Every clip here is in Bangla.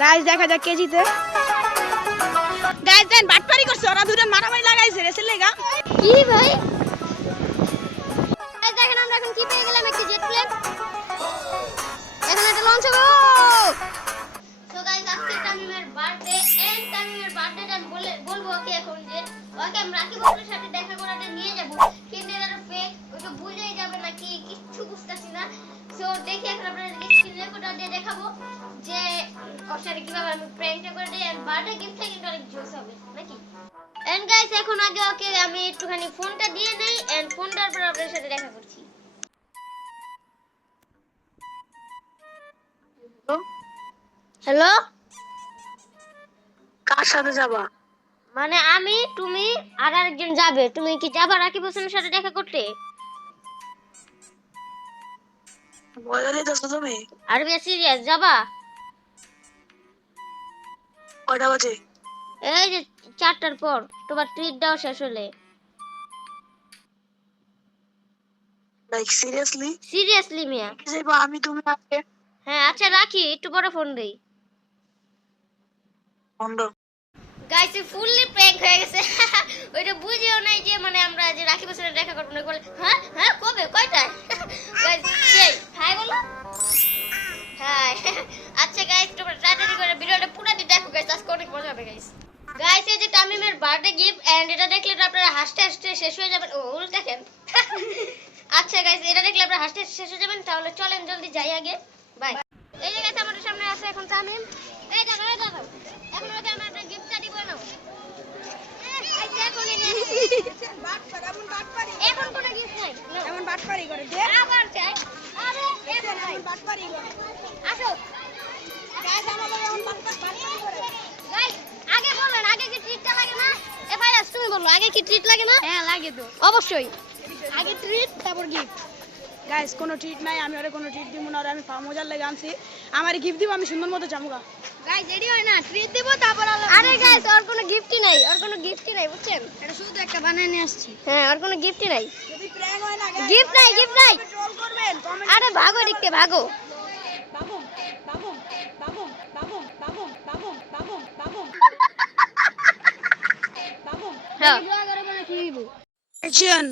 গাইস দেখা যাক কেজিতে গাইস দেন বাটপারি করছে ওরা দুজন মারামারি লাগাইছে রেসের লেগা কি ভাই? এই দেখেন আমরা এখন কি পেয়ে গেলাম একটি জেট প্লেন এখন একটা লঞ্চ হবে সো গাইস আজকে তামিমের বার্থডে এন্ড তামিমের বলে বলব ওকে এখন যে ওকে আমি রাকিব গাইস এখন আগে ওকে আমি একটুখানি ফোনটা দিয়ে নেই এন্ড ফোনটার পর আপনাদের সাথে দেখা করছি। হ্যালো কার সাথে যাবা? মানে আমি তুমি আর আরেকজন যাবে। তুমি কি যাবা রাকিব হোসেনের সাথে দেখা করতে? মজা নিতেছো তুমি? আর বেশি সিরিয়াস যাবা? কয়টা বাজে? এই যে চারটার পর তোমার ট্রিট দেওয়া শেষ হলে। লাইক সিরিয়াসলি সিরিয়াসলি মিয়া। যাইবা আমি তুমি আজকে হ্যাঁ আচ্ছা রাখি একটু পরে ফোন দেই। গাইস ফুললি প্র্যাঙ্ক হয়ে গেছে। ওইটা বুঝিও নাই যে মানে আমরা যে রাখি বছরে দেখা করব না বলে হ্যাঁ হ্যাঁ কবে? কয়টায়? গাইস সেই হাই বলো। হাই আচ্ছা গাইস তোমরা তাড়াতাড়ি করে ভিডিওটা পুরোটি দেখো গাইস আজকে অনেক মজা হবে গাইস গাইস এই যে তামিমের বার্থডে গিফট এন্ড এটা দেখলে তো আপনারা হাসতে হাসতে শেষ হয়ে যাবেন ও দেখেন আচ্ছা গাইস এটা দেখলে আপনারা হাসতে হাসতে শেষ হয়ে যাবেন তাহলে চলেন জলদি যাই আগে বাই এই যে গাইস আমাদের সামনে আছে এখন তামিম এই দেখো এই দেখো এখন ওকে আমরা একটা গিফটটা দিব না এই দেখো নি এখন কোনো গিফট নাই No. এমন বাটপারি করে দে আবার চাই আরে এখন নাই বাটপারি করে আসো গাইস আমাদের এমন বাটপারি করে গাইস আগে বলেন আগে কি ট্রিটটা লাগে না এ ভাইরাস তুমি বলো আগে কি ট্রিট লাগে না? হ্যাঁ লাগে তো। অবশ্যই। আগে ট্রিট তারপর গিফট গাইস কোনো ট্রিট নাই আমি ওরে কোনো ট্রিট দিব না ওরে আমি মজার লেগে আনছি। আমার গিফট দিব আমি সুন্দর মতো জামুগা। গাইস রেডি হয় না? ট্রিট দিব তারপর আরে গাইস ওর কোনো গিফটই নাই ওর কোনো গিফটই নাই বুঝছেন? এটা শুধু একটা বানায় নিয়ে আসছি। হ্যাঁ ওর কোনো গিফটই নাই। যদি প্র্যাঙ্ক হয় না গিফট নাই গিফট নাই। ট্রোল করবেন আরে ভাগো দিকতে ভাগো। বাবুম বাবুম বাবুম বাবুম বাবুম বাবুম বাবুম বাবুম। বাবুম হ্যাঁ অ্যাকশন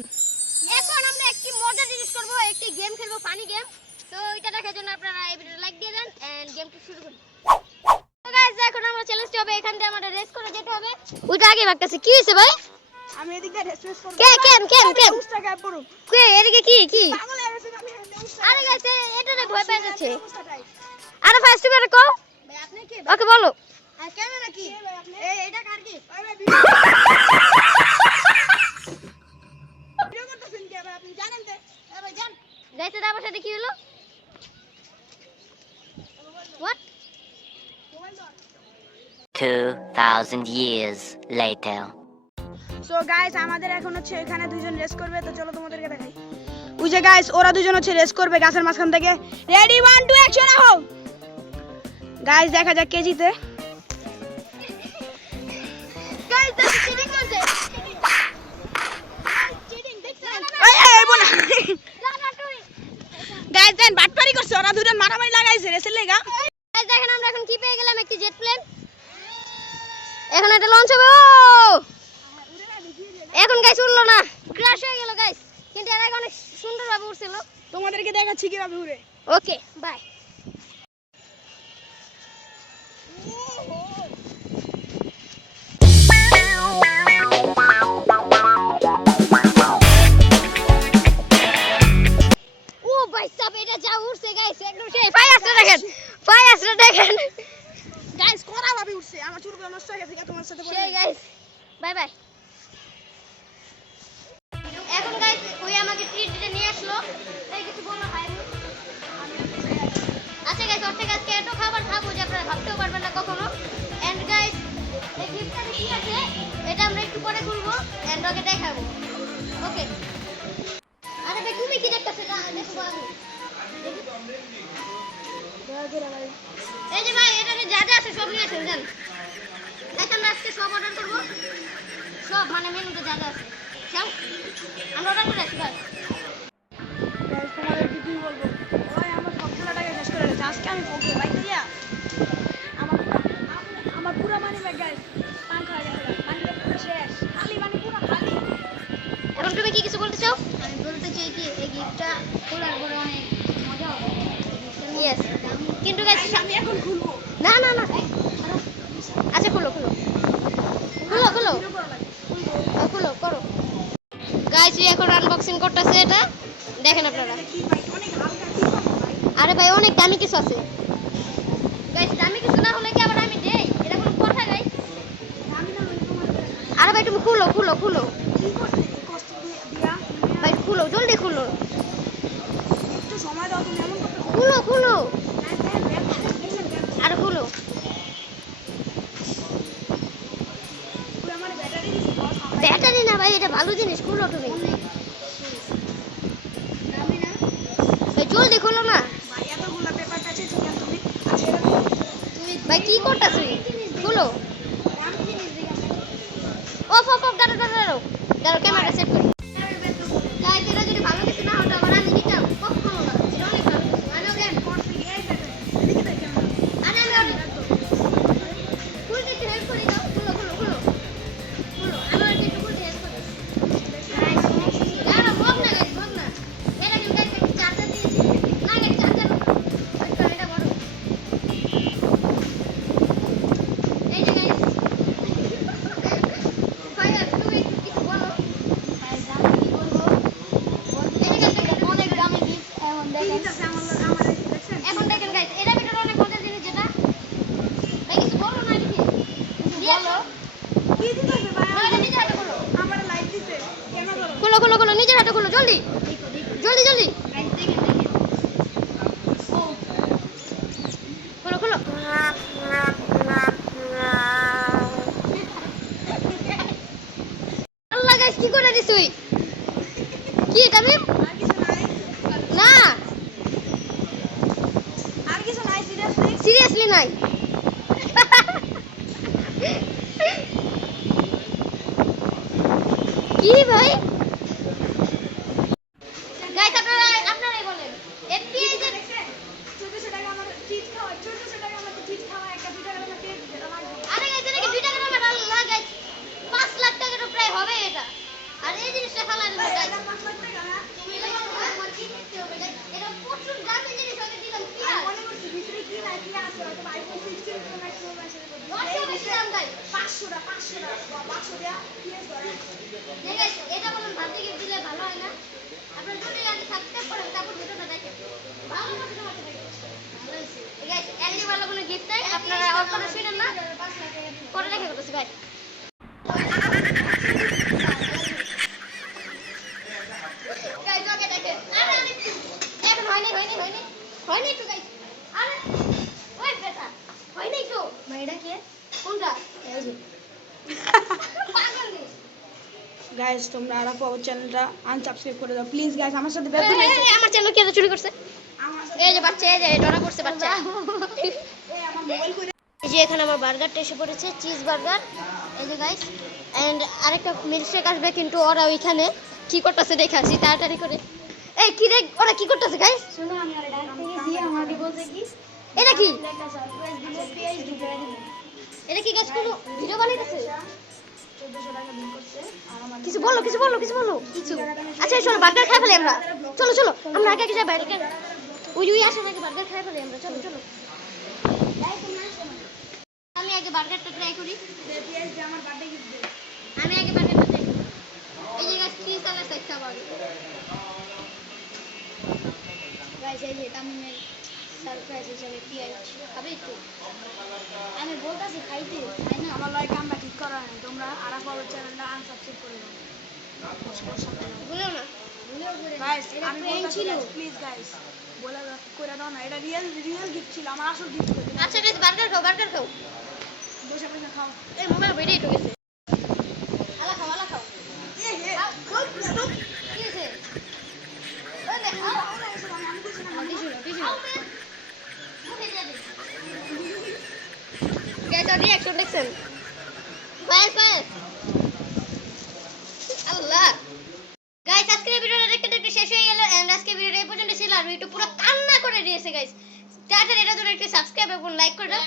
এখন আমরা একটি মজার জিনিস করব একটি গেম খেলব ফানি গেম তো এটা দেখার জন্য আপনারা এই ভিডিওটা লাইক দিয়ে দেন এন্ড গেমটি শুরু করি। তো গাইস এখন আমরা চ্যালেঞ্জটি হবে এখান থেকে আমাদের রেস করে যেতে হবে। ওইটা আগে ভাগতেছে কি হয়েছে ভাই? আমি এদিকে রেসপেক্ট করব। কে কেন কেন কেন উস্তা গায় পড়ু কে এদিকে কি কি? আরে গাইস এটারে ভয় পেয়ে যাচ্ছে। আরে ফার্স্ট করে কও। ভাই আপনি কি? ওকে বলো। আর ক্যামেরা কি এই এটা কার কি? ভিডিও করতেছেন কি ভাই আপনি জানেন তো? এ ভাই জান গাইস সাথে কি হলো? What 2,000 years later. So guys আমাদের এখন হচ্ছে এখানে দুজন রেস করবে তো চলো তোমাদেরকে দেখাই। ওই যে গাইস ওরা দুজন হচ্ছে রেস করবে গাছের মাঝখান থেকে। রেডি ওয়ান টু অ্যাকশন হও গাইস দেখা যাক কেজিতে গাইস গাইস দেন বাটপারি করছে ওরা দুজন মারামারি লাগাইছে রেসের লেগা। গাইজ দেখেন আমরা এখন কি পেয়ে গেলাম একটি জেট প্লেন এখন এটা লঞ্চ হবে ও! এখন গাইস উড়লো না ক্র্যাশ হয়ে গেল গাইজ কিন্তু এর আগে অনেক সুন্দরভাবে উড়ছিল। তোমাদেরকে দেখাচ্ছি কীভাবে উড়ে। ওকে বাই পরে এন্ড ওকে দেখাবো। ওকে আরে ভাই, তুমি কি দেখতেছো? এটা আমি এই যে ভাই, এটাতে যা যা আছে সব নিয়ে আসেন এখন আজকে সব অর্ডার করব। সব মানে মেনুতে যা যা আছে। যাও। আমরা অর্ডার করে আসি ভাই গাইস কি বলব? ওই আমার সব আমি বাইক দিয়া আমার পুরো বলতে চাই কি? এই গিফটটা খোলার পরে অনেক মজা হবে। ইয়েস কিন্তু আমি এখন খুলবো। না না না। আচ্ছা খুলো খুলো। খুলো খুলো। খুলো করো। গাইস এখন আনবক্সিং করতেছে এটা। দেখেন আপনারা। আরে ভাই অনেক দামি কিছু আছে। গাইস দামি কিছু না হলে কি আবার আমি দেই? এটা কোনো কথা গাইস আরে ভাই তুমি খুলো খুলো খুলো। কি করতে কষ্ট দিয়ে দিয়া ভাই খুলো জলদি খুলো। একটু সময় দাও তুমি এমন করতে খুলো খুলো। আর খুলো। আমার ব্যাটারি না ভাই এটা ভালো জিনিস খুলো তুমি। জলদি খুলো না। ভাই কি করতেছ? খুলো। অফ অফ অফ দাঁড়াও দাঁড়াও দাঁড়াও। দাঁড়াও ক্যামেরা সেট কি ভাই গাইস আপনারা আপনারাই বলেন এফপিআই যে দেখছেন 1400 টাকা আমার চিজ খাওয়া 1400 টাকা আমার চিজ খাওয়া একটা দুইটা টাকা পেট যেটা লাগবে আরে গাইস এটা কি 2 টাকা না আল্লাহ গাইস 5 লাখ টাকার প্রায় হবে এটা আর এই জিনিসটা খালা দিল গাইস এটা 5 লাখ টাকা না তুমি এটা আমার কি দেখতে হবে guys? এটা প্রচুর দামি জিনিস ওকে দিলাম কি আমি আর মনে করছি ভিতরে কি নাই কি আছে হয়তো iPhone 16 pro max pro max নষ্ট বেশিলাম গাইস 500 টাকা 500 টাকা 500 টাকা পিএস ধরে এই guys, এটা বলুন ভাত থেকে দিলে ভালো হয় না আপনারা যদি আগে সাবস্ক্রাইব করেন তারপর ভিডিওটা দেখেন ভালো মতো তোমার ভালো হয়েছে এই guys, এলজি ভালো কোনো গিফট নাই আপনারা অফ করে শুনেন না পরে দেখে করতেছি ভাই Guys, ওকে দেখেন। আরে, আরে, এখন হয়নি, হয়নি, হয়নি। হয়নি তো, guys। গাইস তোমরা চ্যানেলটা আনসাবস্ক্রাইব করে দাও। প্লিজ গাইস আমার সাথে বেতন চ্যানেল কে চুরি করছে? এই যে বাচ্চা এই যে ধরা পড়ছে বাচ্চা। এই যে এখানে আমার বার্গারটা এসে পড়েছে চিজ বার্গার। এই যে গাইস এন্ড আরেকটা মিল্কশেক আসবে কিন্তু ওরা ওইখানে। কি করতেছে দেখে আসি তাড়াতাড়ি করে। এই কি রে ওরা কি করতেছে গাইস শোনো আমি আর ডাক থেকে দিয়ে আমাকে বলছে কি? এটা কি? এটা কি গাছ কোনো ভিডিও বানাইতেছে? 1400 টাকা বিল করছে আর আমার কিছু বলো কিছু বলো কিছু বলো কিছু। আচ্ছা চলো বার্গার খাই ফেলি আমরা। চলো চলো আমরা আগে আগে যাই বাইরে। ওই ওই আসেন আগে বার্গার খাই ফেলি আমরা। চলো চলো। আগে বার্গারটা ট্রাই করি। আমার বার্থডে গিফট দে। আমি আগে বার্গারটা ট্রাই করি। এই যে গাছ বার্গার গাইস এই যে তামিমের সারপ্রাইজ হিসেবে খাবে আমি বলতাছি খাইতে তাই না। আমার লয় কামটা ঠিক করা নাই। তোমরা আরাফ বাবুর চ্যানেলটা আনসাবস্ক্রাইব করে দাও। ভুলেও না। গাইস আমি বলতাছি প্লিজ গাইস বলে দাও করে দাও না। এটা রিয়েল রিয়েল গিফট ছিল। আমার আসল গিফট আচ্ছা গাইস বার্গার খাও বার্গার খাও। বসে বসে খাও। এই বেরিয়ে ঢুকেছে আলা খাও আলা খাও দেখছেন? আল্লাহ। গাইস আজকের ভিডিওটা দেখতে দেখতে শেষ হয়ে গেল এন্ড আজকে ভিডিওটা এই পর্যন্ত ছিল আর একটু পুরো কান্না করে দিয়েছে গাইস তাড়াতাড়ি এটা জন্য একটু সাবস্ক্রাইব এবং লাইক করে দাও।